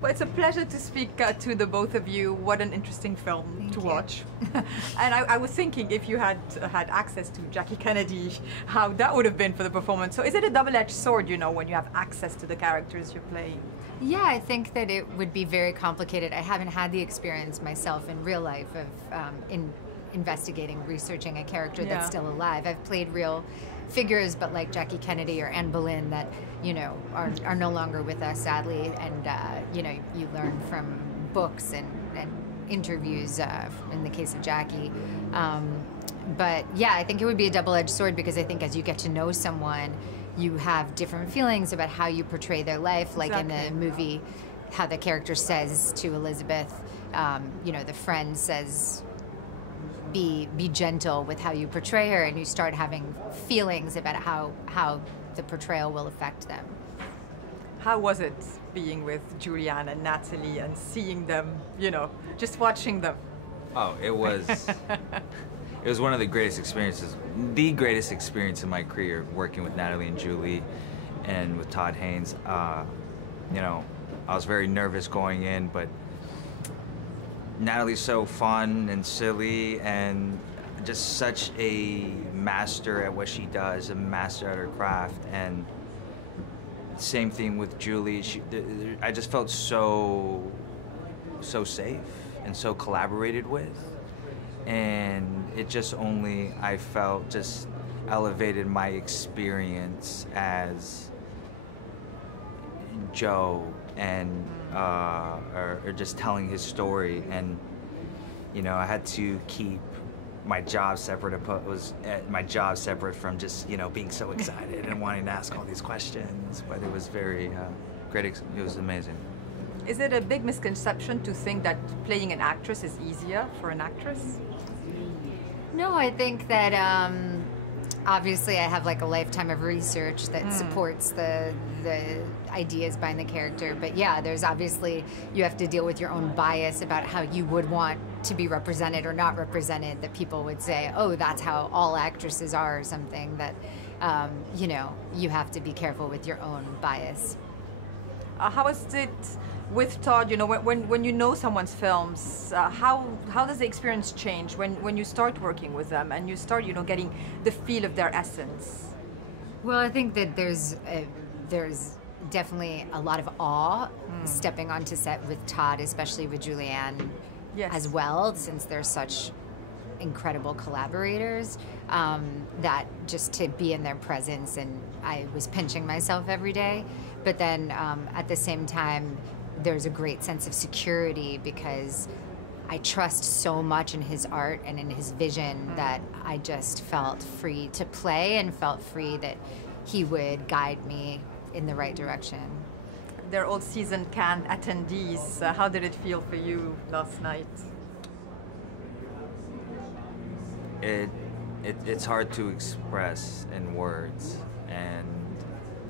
Well, it's a pleasure to speak to the both of you. What an interesting film Thank to you. watch. And I was thinking if you had had access to Jackie Kennedy, how that would have been for the performance. So is it a double-edged sword, you know, when you have access to the characters you're playing? Yeah, I think that it would be very complicated. I haven't had the experience myself in real life of investigating, researching a character that's still alive. I've played real figures, but like Jackie Kennedy or Anne Boleyn that, you know, are no longer with us, sadly. And, you know, you learn from books and interviews in the case of Jackie. But yeah, I think it would be a double-edged sword because I think as you get to know someone, you have different feelings about how you portray their life. Like in the movie, how the character says to Elizabeth, you know, the friend says, be gentle with how you portray her, and you start having feelings about how the portrayal will affect them. How was it being with Julianne and Natalie and seeing them, you know, just watching them? Oh, it was one of the greatest experiences, the greatest experience in my career, working with Natalie and Julie and with Todd Haynes. You know, I was very nervous going in, but Natalie's so fun and silly and just such a master at what she does, a master at her craft. And same thing with Julie. I just felt so safe and so collaborated with. And it just only, I felt, just elevated my experience as Joe and or just telling his story. And you know, I had to keep my job separate. My job separate from just, you know, being so excited and wanting to ask all these questions. But it was very great. It was amazing. Is it a big misconception to think that playing an actress is easier for an actress? No, I think that obviously I have like a lifetime of research that supports the ideas behind the character. But yeah, there's obviously, you have to deal with your own bias about how you would want to be represented or not represented, that people would say, oh, that's how all actresses are, or something that, you know, you have to be careful with your own bias. How is it with Todd? You know, when you know someone's films, how does the experience change when you start working with them and you start, you know, getting the feel of their essence? Well, I think that there's definitely a lot of awe stepping onto set with Todd, especially with Julianne as well, since they're such incredible collaborators, that just to be in their presence, and I was pinching myself every day. But then at the same time, there's a great sense of security because I trust so much in his art and in his vision that I just felt free to play and felt free that he would guide me in the right direction. They're all season Cannes attendees. How did it feel for you last night? It's hard to express in words, and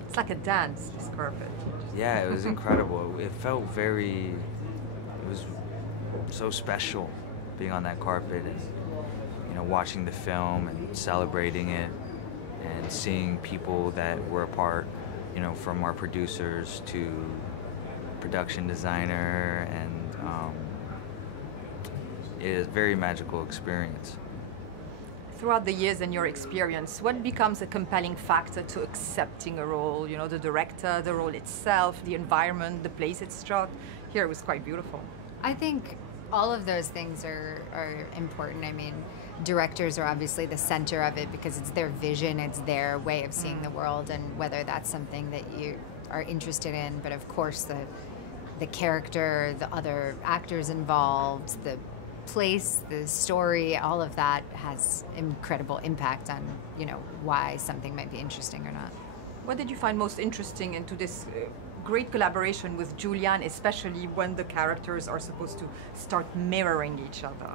it's like a dance. Describe it. Yeah, it was incredible. It felt it was so special being on that carpet and, you know, watching the film and celebrating it and seeing people that were a part, you know, from our producers to production designer, and it is a very magical experience. Throughout the years and your experience, what becomes a compelling factor to accepting a role? You know, the director, the role itself, the environment, the place it's shot. Here it was quite beautiful. I think all of those things are important. I mean, directors are obviously the center of it because it's their vision, it's their way of seeing the world, and whether that's something that you are interested in. But of course, the character, the other actors involved, the place, the story, all of that has incredible impact on, you know, why something might be interesting or not. What did you find most interesting into this great collaboration with Julianne, especially when the characters are supposed to start mirroring each other?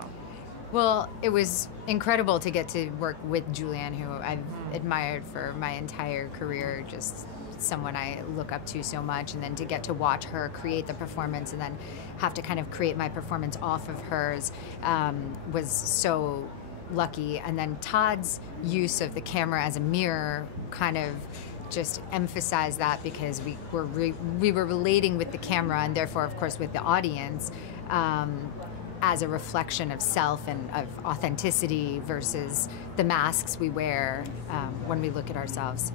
Well, it was incredible to get to work with Julianne, who I've admired for my entire career, just someone I look up to so much, and then to get to watch her create the performance and then have to kind of create my performance off of hers was so lucky. And then Todd's use of the camera as a mirror kind of just emphasize that because we were relating with the camera and therefore, of course, with the audience as a reflection of self and of authenticity versus the masks we wear when we look at ourselves.